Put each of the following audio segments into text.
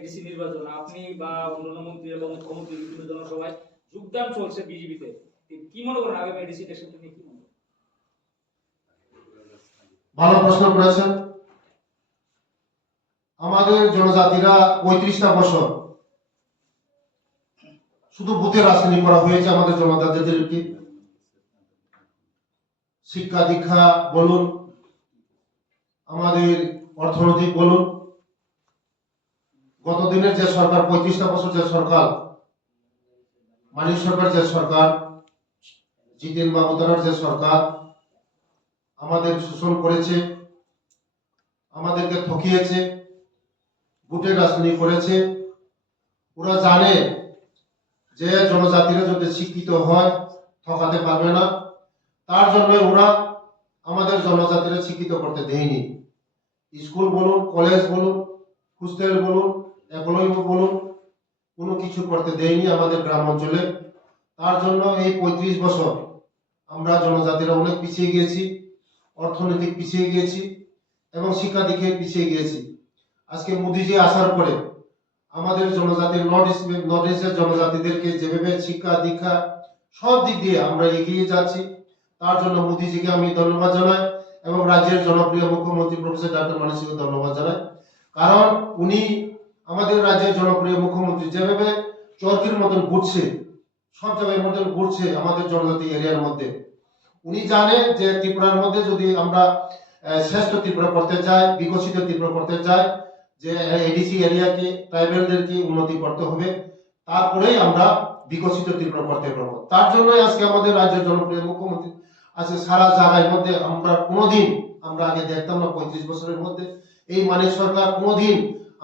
ADC নির্বাচন আপনি বা অন্যান্য মন্ত্রী এবং মুখ্যমন্ত্রী বিভিন্ন জনসভায় যোগদান চলছে বিজেপিতে, কি মনে করেন আগামী এডিসি ইলেকশনটা নিয়ে কি মনে করেন? ভালো প্রশ্ন করেছেন। আমাদের জনজাতিরা 35টা বছর শুধু বুথে রাজনীতি করা হয়েছে। আমাদের জনজাতিদেরকে শিক্ষা দীক্ষা বলুন, আমাদের অর্থনৈতিক বলুন, গত দিনের যে সরকার 35টা বছর যে সরকার, মানিক সরকার যে সরকার, জিতেন বাবু তারার যে সরকার আমাদের শোষণ করেছে, আমাদেরকে ঠকিয়েছে, বুথে রাজনীতি করেছে। ওরা জানে যে জনজাতিরা যদি শিক্ষিত হয় ঠকাতে পারবে না, তার জন্য ওরা আমাদের জনজাতিরা শিক্ষিত করতে দেয়নি। স্কুল বলুন, কলেজ বলুন, হোস্টেল বলুন, একলব্য বলুন, কোনো কিছু করতে দেয়নি আমাদের গ্রাম অঞ্চলে। তার জন্য এই 35 বছর আমরা জনজাতিরা অনেক পিছিয়ে গিয়েছি, অর্থনৈতিক পিছিয়ে গিয়েছি এবং শিক্ষা দিকে পিছিয়ে গিয়েছি। আজকে মোদিজি আসার পরে আমাদের জনজাতির নর্থ ইস্টের জনজাতিদেরকে যেভাবে শিক্ষা দীক্ষা সব দিক দিয়ে আমরা এগিয়ে যাচ্ছি, তার জন্য মোদিজিকে আমি ধন্যবাদ জানাই এবং রাজ্যের জনপ্রিয় মুখ্যমন্ত্রী প্রফেসর ডক্টর মানিক সিংকে ধন্যবাদ জানাই। কারণ উনি আমাদের রাজ্যের জনপ্রিয় মুখ্যমন্ত্রী যেভাবে চরকির মতন ঘুরছে, সব জায়গার মতন ঘুরছে আমাদের জনজাতি এরিয়ার মধ্যে। উনি জানে যে ত্রিপুরার মধ্যে যদি আমরা শ্রেষ্ঠ ত্রিপুরা করতে চাই, বিকশিত ত্রিপুরা করতে চাই, যে এডিসি এরিয়াকে ট্রাইবেলদেরকে উন্নতি করতে হবে, তারপরেই আমরা বিকশিত ত্রিপুরা করতে পারবো। তার জন্যই আজকে আমাদের রাজ্যের জনপ্রিয় মুখ্যমন্ত্রী আজকে সারা জায়গার মধ্যে আমরা কোনোদিন আমরা আগে দেখতাম না 35 বছরের মধ্যে এই মানিক সরকার কোনোদিন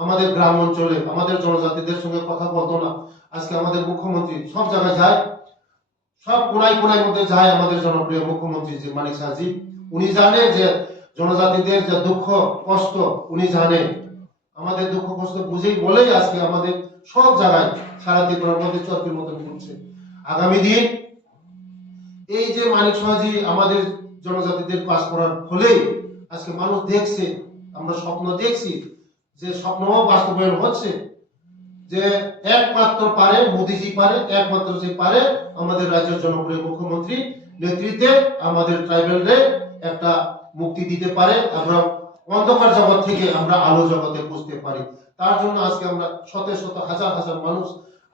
আমাদের গ্রাম অঞ্চলে আমাদের জনজাতিদের সঙ্গে কথা বলতো না। আজকে আমাদের মুখ্যমন্ত্রী সব জায়গায় যায়, সব কোনায় কোনায় মধ্যে যায়। আমাদের জনপ্রিয় মুখ্যমন্ত্রী যে মানিক সাহাজি, উনি জানে যে জনজাতিদের যে দুঃখ কষ্ট উনি জানে, আমাদের দুঃখ কষ্ট বুঝেই বলেই আজকে আমাদের সব জায়গায় সারা ত্রিপুরার মধ্যে চরকির মতন ঘুরছে। আগামী দিন এই যে মানিক সাহাজি আমাদের জনজাতিদের পাস করার ফলেই আজকে মানুষ দেখছে, আমরা স্বপ্ন দেখছি যে স্বপ্ন বাস্তবায়ন হচ্ছে, যে একমাত্র পারে মোদিজি পারে, একমাত্র যে পারে আমাদের রাজ্যের জনপ্রিয় মুখ্যমন্ত্রী নেতৃত্বে আমাদের ট্রাইবেলদের একটা মুক্তি দিতে পারে, আমরা অন্ধকার জগৎ থেকে আমরা আলো জগতে বুঝতে পারি। তার জন্য আজকে আমরা শত শত হাজার হাজার মানুষ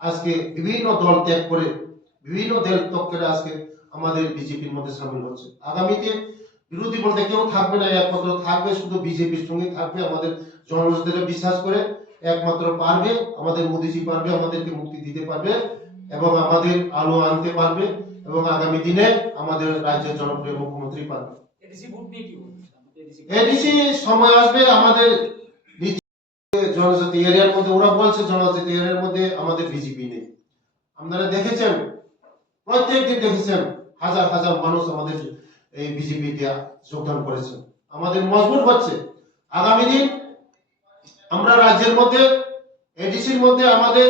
আজকে বিভিন্ন দল ত্যাগ করে, বিভিন্ন দল ত্যাগ করে আজকে আমাদের বিজেপির মধ্যে সামিল হচ্ছে। আগামীতে বিরোধী বলতে কেউ থাকবে না, একমাত্র থাকবে শুধু বিজেপির সঙ্গে থাকবে। আমাদের জনজাতিরা বিশ্বাস করে একমাত্র পারবে আমাদের মোদিজি পারবে, আমাদেরকে মুক্তি দিতে পারবে এবং আমাদের আলো আনতে পারবে এবং আগামী দিনে আমাদের রাজ্যের জনপ্রিয় মুখ্যমন্ত্রী পারবে। এডিসি ভোট নিয়ে কি বলছেন? এডিসি সময় আসবে আমাদের জনজাতি এরিয়ার মধ্যে, ওরা বলছে জনজাতি এরিয়ার মধ্যে আমাদের বিজেপি নেই। আপনারা দেখেছেন, প্রত্যেকদিন দেখেছেন হাজার হাজার মানুষ আমাদের এই বিজেপিতে যোগদান করেছেন। আমাদের মজবুত হচ্ছে আগামী দিন আমরা রাজ্যের মধ্যে এডিসির মধ্যে আমাদের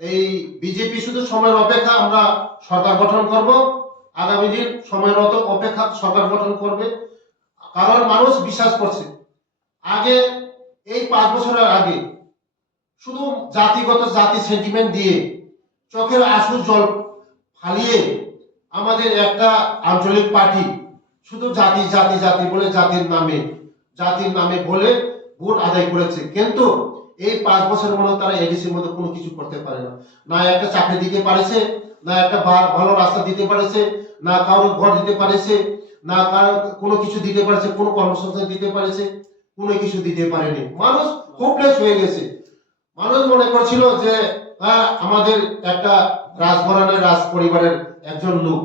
এই বিজেপি শুধু সময়ের অপেক্ষা, আমরা সরকার গঠন করব। আগামী দিন সময়ের অপেক্ষা সরকার গঠন করবে, কারণ মানুষ বিশ্বাস করছে। আগে এই 5 বছরের আগে শুধু জাতিগত জাতি সেন্টিমেন্ট দিয়ে চোখের আঁসু জল ফালিয়ে আমাদের একটা আঞ্চলিক পার্টি শুধু জাতি জাতি জাতি বলে জাতির নামে বলে ভোট আদায় করেছে। কিন্তু এই 5 বছরের মধ্যে তারা এডিসির মধ্যে কোনো কিছু করতে পারে না। না একটা চাকরি দিতে পারেছে, না একটা ভালো রাস্তা দিতে পারেছে, না কারোর ঘর দিতে পারেছে, না কারো কোনো কিছু দিতে পারেছে, কোনো কর্মসংস্থান দিতে পারেছে, কোনো কিছু দিতে পারেনি। মানুষ হোপলেস হয়ে গেছে। মানুষ মনে করছিল যে আমাদের একটা রাজঘরানার রাজ পরিবারের একজন লোক,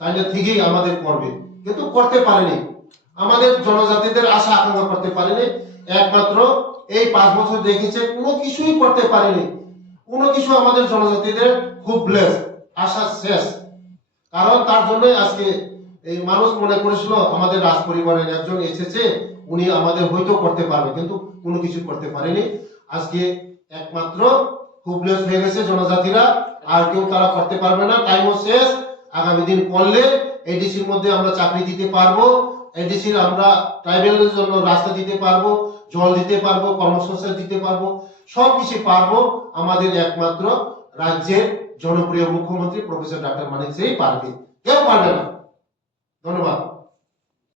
তাইলে ঠিকই আমাদের করবে, কিন্তু করতে পারেনি। আমাদের জনজাতিদের আশা আকাঙ্ক্ষা করতে পারেনি। একমাত্র এই 5 বছর দেখেছে কোনো কিছুই করতে পারেনি। কোনো কিছু আমাদের জনজাতিদের খুব ব্লেস, আশা শেষ। কারণ তার জন্যই আজকে এই মানুষ মনে করেছিল আমাদের রাজ পরিবারের একজন এসেছে, উনি আমাদের হয়তো করতে পারবে, কিন্তু কোনো কিছু করতে পারেনি। আজকে একমাত্র হুবলেস হয়ে গেছে জনজাতিরা, আর কেউ তারা করতে পারবে না। টাইমও শেষ। আগামী দিন করলে এডিসির মধ্যে আমরা চাকরি দিতে পারবো, এডিসির আমরা ট্রাইবেলদের জন্য রাস্তা দিতে পারবো, জল দিতে পারবো, কর্মসংস্থান দিতে পারবো। সবকিছু পারবো আমাদের একমাত্র রাজ্যের জনপ্রিয় মুখ্যমন্ত্রী প্রফেসর ডক্টর মানিক সেই পারবে, কেউ পারবে না। ধন্যবাদ।